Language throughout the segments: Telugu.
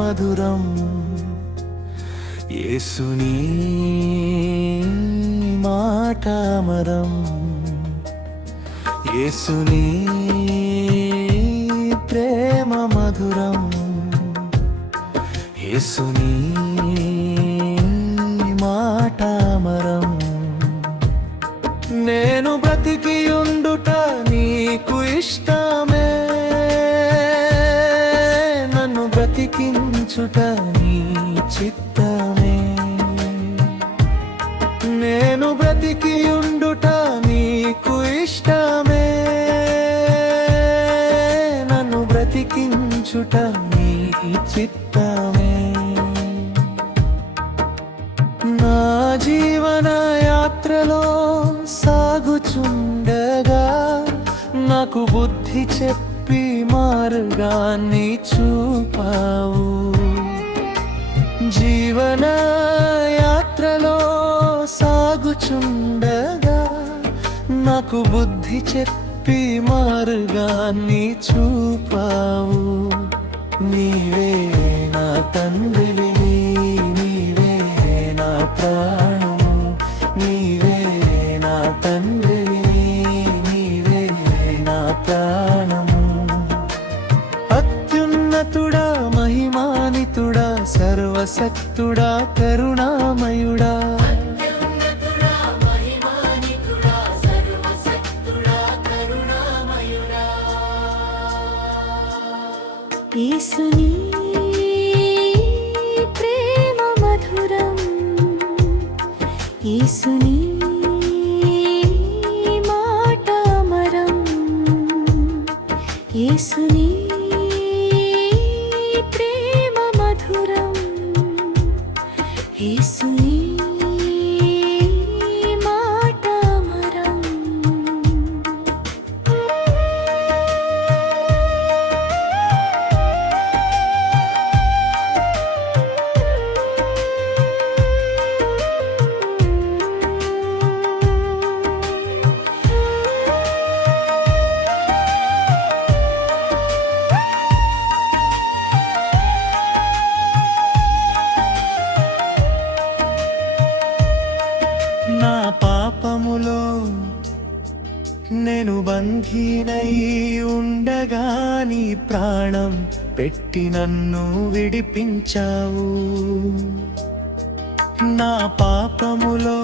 మధురం యేసుని మాట అమరం యేసుని ప్రేమ మధురం యేసుని మాట అమరం నేను బ్రతికి ఉండుట నీకు ఇష్టమే నన్ను బ్రతికించుట నీ చిత్తమే నేను బ్రతికి ఉండుట నీకు ఇష్టమే నన్ను బ్రతికించుట నీ చిత్తమే నా జీవన యాత్రలో సాగుచుండగా నాకు బుద్ధి చెప్పి మార్గాన్ని చూపావు జీవన యాత్రలో సాగుచుండగా నాకు బుద్ధి చెప్పి మార్గాన్ని చూపావు నీవే నా తండ్రివి నీవే నా ప్రాణము నీవే నా తండ్రివి నీవే నా ప్రాణము అత్యున్నతుడా మహిమానితుడా సర్వశక్తుడా కరుణామయుడా యేసుని ప్రేమ మధురం యేసుని మాట అమరం యేసుని ప్రేమ మధురం యేసుని మాట అమరం నా పాపములో నేను బంధీనై ఉండగా నీ ప్రాణం పెట్టి నన్ను విడిపించావు నా పాపములో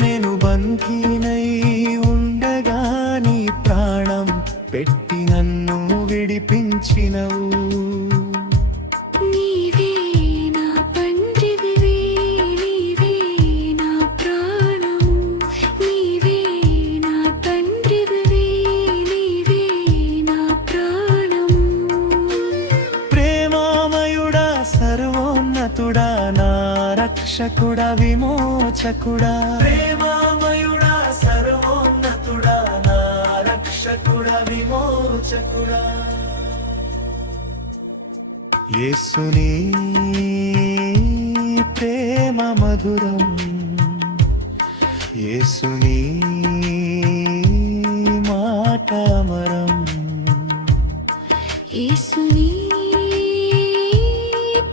నేను బంధీనై ఉండగా నీ ప్రాణం పెట్టి నన్ను విడిపించినవు నీవే నా తండ్రివి నీవే నా ప్రాణము నీవే నా తండ్రివి నీవే నా ప్రాణము ప్రేమామయుడా సర్వోన్నతుడా నా రక్షకుడా విమోచకుడా ప్రేమామయుడా సర్వోన్నతుడా నా రక్షకుడా విమోచకుడా యేసుని ప్రేమ మధురం యేసుని మాట అమరం యేసుని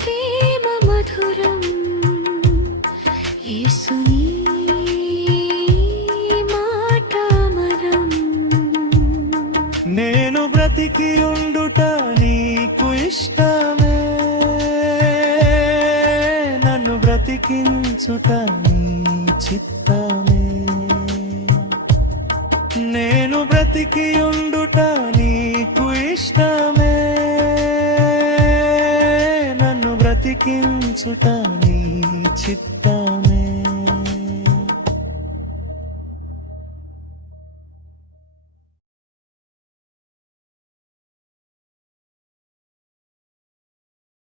ప్రేమ మధురం యేసుని మాట అమరం నేను బ్రతికి ఉండుట నీకు ఇష్టమే నన్ను బ్రతికించుట నీ చిత్తమే నేను బ్రతికి ఉండుట నీకు ఇష్టమే నన్ను బ్రతికించుట నీ చిత్తమే